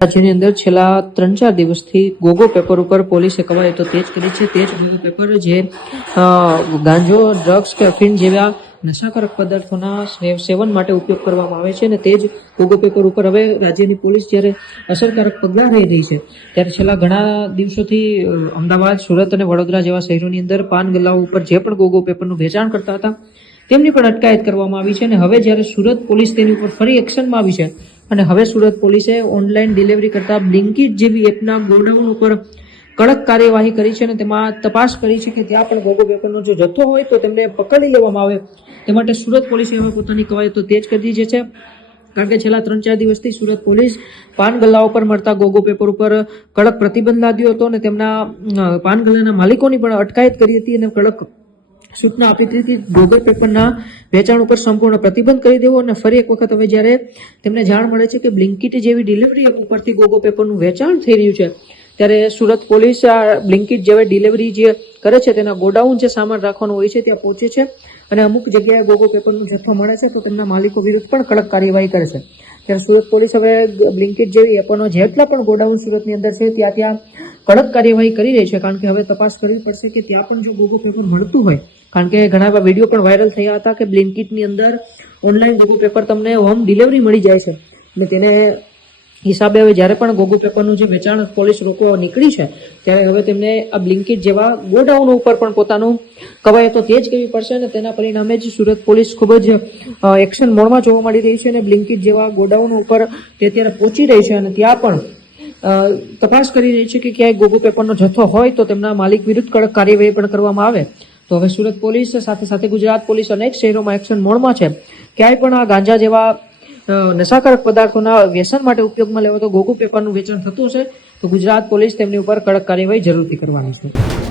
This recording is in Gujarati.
રાજ્યની અંદર છેલ્લા 3-4 દિવસથી ગોગો પેપર ઉપર પોલીસે કવાયતો તેજ કરી છે. તે જ ગોગો પેપર જે ગાંજો, ડ્રગ્સ કે અફીણ જેવા નશાકારક પદાર્થોના સેવન માટે ઉપયોગ કરવામાં આવે છે અને તે જ ગોગો પેપર ઉપર હવે રાજ્યની પોલીસ જ્યારે અસરકારક પગલાં લઈ રહી છે ત્યારે છેલ્લા ઘણા દિવસોથી અમદાવાદ, સુરત અને વડોદરા જેવા શહેરોની અંદર પાન ગલ્લાઓ ઉપર જે પણ ગોગો પેપરનું વેચાણ કરતા હતા તેમની પણ અટકાયત કરવામાં આવી છે. અને હવે જ્યારે સુરત પોલીસ તેની ઉપર ફરી એક્શનમાં આવી છે અને હવે સુરત પોલીસે ઓનલાઈન ડિલિવરી કરતા બ્લિંકિટ જેવી એપના ગોડાઉન ઉપર કડક કાર્યવાહી કરી છે અને તેમાં તપાસ કરી છે કે ત્યાં પણ ગોગો પેપરનો જો જથ્થો હોય તો તેમને પકડી લેવામાં આવે. તે માટે સુરત પોલીસે હવે પોતાની કવાયતો તેજ કરી દીધી છે. કારણ કે છેલ્લા 3-4 દિવસથી સુરત પોલીસ પાન ગલ્લાઓ પર મળતા ગોગો પેપર ઉપર કડક પ્રતિબંધ લાદ્યો હતો અને તેમના પાન ગલ્લાના માલિકોની પણ અટકાયત કરી હતી અને કડક સૂચના આપી હતી ગોગો પેપરના વેચાણ ઉપર સંપૂર્ણ પ્રતિબંધ કરી દેવો. અને ફરી એક વખત હવે જ્યારે તેમને જાણ મળે છે કે બ્લિંકિટ જેવી ડિલિવરી એપ ઉપરથી ગોગો પેપરનું વેચાણ થઈ રહ્યું છે ત્યારે સુરત પોલીસ આ બ્લિંકિટ જેવી ડિલિવરી જે કરે છે તેના ગોડાઉન જે સામાન રાખવાનું હોય છે ત્યાં પહોંચે છે અને અમુક જગ્યાએ ગોગો પેપરનો જથ્થો મળે છે તો તેમના માલિકો વિરુદ્ધ પણ કડક કાર્યવાહી કરે છે. ત્યારે સુરત પોલીસ હવે બ્લિંકિટ જેવી એપોનો જેટલા પણ ગોડાઉન સુરતની અંદર છે ત્યાં કડક કાર્યવાહી કરી રહી છે. કારણ કે હવે તપાસ કરવી પડશે કે ત્યાં પણ જો ગોગો પેપર મળતું હોય, કારણ કે ઘણા એવા વિડીયો પણ વાયરલ થયા હતા કે બ્લિંકિટની અંદર ઓનલાઈન ગોગો પેપર તમને હોમ ડિલિવરી મળી જાય છે અને તેને હિસાબે હવે જ્યારે પણ ગોગો પેપરનું જે વેચાણ પોલીસ રોકવા નીકળી છે ત્યારે હવે તેમને આ બ્લિંકિટ જેવા ગોડાઉન ઉપર પણ પોતાનું કવાયતો તેજ કરવી પડશે અને તેના પરિણામે જ સુરત પોલીસ ખૂબ જ એક્શન મોડમાં જોવા મળી રહી છે અને બ્લિંકિટ જેવા ગોડાઉન ઉપર તે અત્યારે પહોંચી રહી છે અને ત્યાં પણ તપાસ કરી રહી છે કે ક્યાંય ગોગો પેપરનો જથ્થો હોય તો તેમના માલિક વિરુદ્ધ કડક કાર્યવાહી પણ કરવામાં આવે. તો હવે સુરત પોલીસ સાથે સાથે ગુજરાત પોલીસ અનેક શહેરોમાં એક્શન મોડમાં છે. ક્યાંય પણ આ ગાંજા જેવા નશાકારક પદાર્થોના વ્યસન માટે ઉપયોગમાં લેવાતો ગોગો પેપરનું વેચાણ થતું હશે તો ગુજરાત પોલીસ તેમની ઉપર કડક કાર્યવાહી જરૂરથી કરવાની છે.